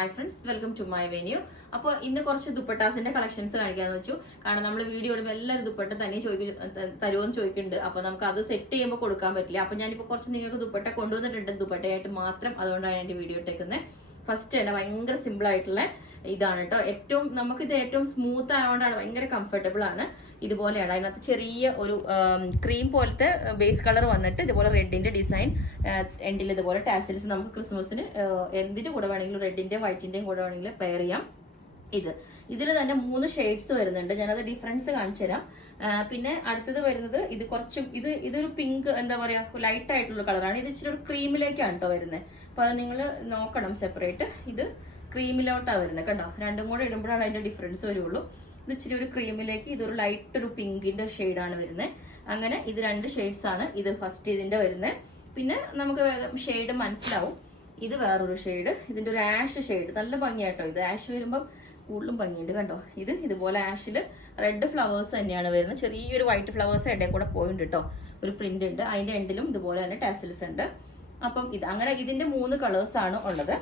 Hi friends, welcome to my venue. അപ്പോൾ ഇന്ന് കുറച്ച് ദുപ്പട്ടാസിന്റെ കളക്ഷൻസ് കാണിക്കാന്ന് വെച്ചു. കാരണം നമ്മൾ വീഡിയോ ഇടുമ്പോൾ എല്ലാവരും ദുപ്പട്ട തന്നെ തരുമോന്ന് ചോദിക്കുന്നുണ്ട്. അപ്പോൾ നമുക്ക് അത് സെറ്റ് ചെയ്യുമ്പോൾ കൊടുക്കാൻ പറ്റില്ല. അപ്പോൾ ഞാനിപ്പോൾ കുറച്ച് നിങ്ങൾക്ക് ദുപ്പട്ട കൊണ്ടുവന്നിട്ടുണ്ട്, ദുപ്പട്ടയായിട്ട് മാത്രം. അതുകൊണ്ടാണ് എൻ്റെ വീഡിയോ ഇട്ടേക്കുന്നത്. ഫസ്റ്റ് തന്നെ ഭയങ്കര സിമ്പിൾ ആയിട്ടുള്ള ഇതാണ് കേട്ടോ. നമുക്കിത് ഏറ്റവും സ്മൂത്ത് ആയതുകൊണ്ടാണ്, ഭയങ്കര കംഫർട്ടബിൾ ആണ്. ഇതുപോലെയാണ്, അതിനകത്ത് ചെറിയ ഒരു ക്രീം പോലത്തെ ബേസ് കളർ വന്നിട്ട് ഇതുപോലെ റെഡിന്റെ ഡിസൈൻ എൻഡിൽ ഇതുപോലെ ടാസിൽസ്. നമുക്ക് ക്രിസ്മസിന് എന്തിന്റെ കൂടെ വേണമെങ്കിലും, റെഡിന്റെയും വൈറ്റിന്റെയും കൂടെ വേണമെങ്കിലും പെയർ ചെയ്യാം. ഇതിൽ തന്നെ 3 ഷെയ്ഡ്സ് വരുന്നുണ്ട്. ഞാനത് ഡിഫറൻസ് കാണിച്ചു തരാം. പിന്നെ അടുത്തത് വരുന്നത് ഇതൊരു പിങ്ക്, എന്താ പറയാ, ലൈറ്റ് ആയിട്ടുള്ള കളറാണ്. ഇത് ഇച്ചിരി ഒരു ക്രീമിലേക്കാണ് കേട്ടോ വരുന്നത്. അപ്പൊ അത് നിങ്ങൾ നോക്കണം സെപ്പറേറ്റ്. ഇത് ക്രീമിലോട്ടാണ് വരുന്നത്, കണ്ടോ. രണ്ടും കൂടെ ഇടുമ്പോഴാണ് അതിന്റെ ഡിഫറൻസ് വരുള്ളൂ. ഇത് ഇച്ചിരി ഒരു ക്രീമിലേക്ക്, ഇതൊരു ലൈറ്റ് ഒരു പിങ്കിന്റെ ഷെയ്ഡാണ് വരുന്നത്. അങ്ങനെ ഇത് 2 ഷെയ്ഡ്സ് ആണ്. ഇത് ഫസ്റ്റ് ഇതിന്റെ വരുന്നത്. പിന്നെ നമുക്ക് ഷെയ്ഡ് മനസ്സിലാവും. ഇത് വേറൊരു ഷെയ്ഡ്, ഇതിന്റെ ഒരു ആഷ് ഷെയ്ഡ്. നല്ല ഭംഗിയായിട്ടോ. ഇത് ആഷ് വരുമ്പോൾ കൂടുതലും ഭംഗിയുണ്ട്, കണ്ടോ. ഇതുപോലെ ആഷിൽ റെഡ് ഫ്ലവേഴ്സ് തന്നെയാണ് വരുന്നത്. ചെറിയൊരു വൈറ്റ് ഫ്ലവേഴ്സ് ഇടയിൽ കൂടെ പോയിട്ടുണ്ട് കേട്ടോ. ഒരു പ്രിന്റ് ഉണ്ട്. അതിന്റെ എൻഡിലും ഇതുപോലെ തന്നെ ടാസിൽസ് ഉണ്ട്. അപ്പം അങ്ങനെ ഇതിന്റെ 3 കളേഴ്സ് ആണ് ഉള്ളത്.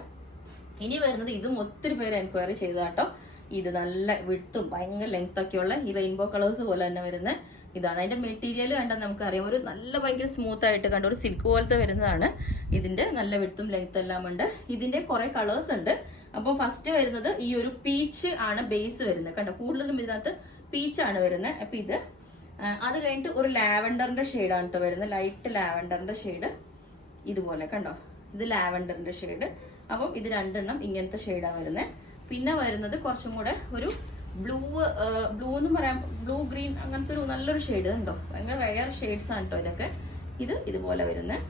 ഇനി വരുന്നത് ഇതും ഒത്തിരി പേര് എൻക്വയറി ചെയ്തതാട്ടോ. ഇത് നല്ല വിട്ടും ഭയങ്കര ലെങ്ത് ഒക്കെയുള്ള ഈ റെയിൻബോ കളേഴ്സ് പോലെ തന്നെ വരുന്ന ഇതാണ്. അതിന്റെ മെറ്റീരിയൽ കണ്ടാൽ നമുക്കറിയാം, ഒരു നല്ല ഭയങ്കര സ്മൂത്ത് ആയിട്ട് കണ്ട ഒരു സിൽക്ക് പോലത്തെ വരുന്നതാണ്. ഇതിന്റെ നല്ല വിട്ടും ലെങ്ത് എല്ലാം ഉണ്ട്. ഇതിന്റെ കുറെ കളേഴ്സ് ഉണ്ട്. അപ്പം ഫസ്റ്റ് വരുന്നത് ഈ ഒരു പീച്ച് ആണ് ബേസ് വരുന്നത്, കണ്ടോ. കൂടുതലും ഇതിനകത്ത് പീച്ചാണ് വരുന്നത്. അപ്പൊ അത് കഴിഞ്ഞിട്ട് ഒരു ലാവൻഡറിന്റെ ഷെയ്ഡാണ് കേട്ടോ വരുന്നത്. ലൈറ്റ് ലാവൻഡറിന്റെ ഷെയ്ഡ് ഇതുപോലെ, കണ്ടോ. ഇത് ലാവൻഡറിന്റെ ഷെയ്ഡ്. അപ്പം ഇത് 2 എണ്ണം ഇങ്ങനത്തെ ഷെയ്ഡാണ് വരുന്നത്. പിന്നെ വരുന്നത് കുറച്ചും കൂടെ ഒരു ബ്ലൂ എന്നും പറയാം, ബ്ലൂ ഗ്രീൻ, അങ്ങനത്തെ ഒരു നല്ലൊരു ഷെയ്ഡ് ഉണ്ടോ. ഭയങ്കര റയർ ഷെയ്ഡ്സ് ആണ് കേട്ടോ ഇതൊക്കെ. ഇതുപോലെ വരുന്നത്.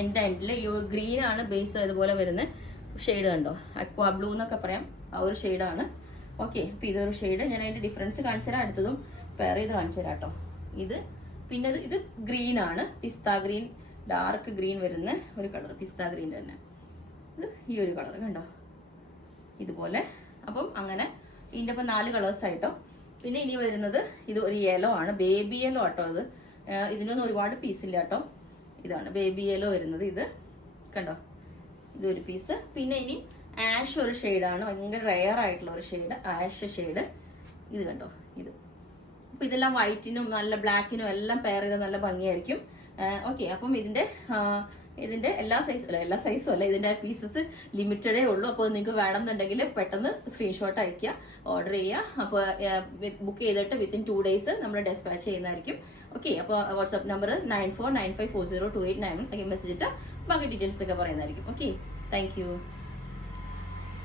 എൻഡിൽ ഈ ഗ്രീൻ ആണ് ബേസ്, ഇതുപോലെ വരുന്ന ഷെയ്ഡ് കണ്ടോ. അക്വാ ബ്ലൂ എന്നൊക്കെ പറയാം, ആ ഒരു ഷെയ്ഡാണ്. ഓക്കെ, അപ്പൊ ഇതൊരു ഷെയ്ഡ്. ഞാൻ അതിന്റെ ഡിഫറൻസ് കാണിച്ചു തരാം. അടുത്തതും പെയർ ചെയ്ത് കാണിച്ചു തരാം കേട്ടോ. പിന്നെ ഇത് ഗ്രീൻ ആണ്, പിസ്ത ഗ്രീൻ, ഡാർക്ക് ഗ്രീൻ വരുന്ന ഒരു കളർ, പിസ്ത ഗ്രീൻ തന്നെ. ഈ ഒരു കളർ കണ്ടോ, ഇതുപോലെ. അപ്പം അങ്ങനെ ഇതിൻ്റെ ഇപ്പം 4 കളേഴ്സ് ആയിട്ടോ. പിന്നെ ഇനി വരുന്നത് ഇത് ഒരു യെല്ലോ ആണ്, ബേബി യെല്ലോ ആട്ടോ. ഇതിനൊന്നും ഒരുപാട് പീസില്ല കേട്ടോ. ഇതാണ് ബേബി യെല്ലോ വരുന്നത്. ഇത് കണ്ടോ, ഇതൊരു പീസ്. പിന്നെ ഇനി ആഷ് ഒരു ഷെയ്ഡാണ്, ഭയങ്കര റെയർ ആയിട്ടുള്ള ഒരു ഷെയ്ഡ്, ആഷ് ഷെയ്ഡ്. ഇത് കണ്ടോ. അപ്പൊ ഇതെല്ലാം വൈറ്റിനും നല്ല ബ്ലാക്കിനും എല്ലാം പെയർ ചെയ്താൽ നല്ല ഭംഗിയായിരിക്കും. ഓക്കെ, അപ്പം ഇതിന്റെ എല്ലാ സൈസും അല്ല, ഇതിന്റെ പീസസ് ലിമിറ്റഡേ ഉള്ളൂ. അപ്പോൾ നിങ്ങൾക്ക് വേണമെന്നുണ്ടെങ്കിൽ പെട്ടെന്ന് സ്ക്രീൻഷോട്ട് അയക്കുക, ഓർഡർ ചെയ്യുക. അപ്പോൾ ബുക്ക് ചെയ്തിട്ട് വിത്തിൻ 2 days നമ്മൾ ഡെസ്പാച്ച് ചെയ്യുന്നതായിരിക്കും. ഓക്കെ, അപ്പോൾ വാട്സ്ആപ്പ് നമ്പർ 9495402891 മെസ്സേജ് ഇട്ട് ബാക്കി ഡീറ്റെയിൽസ് ഒക്കെ പറയുന്നതായിരിക്കും. Okay, thank you.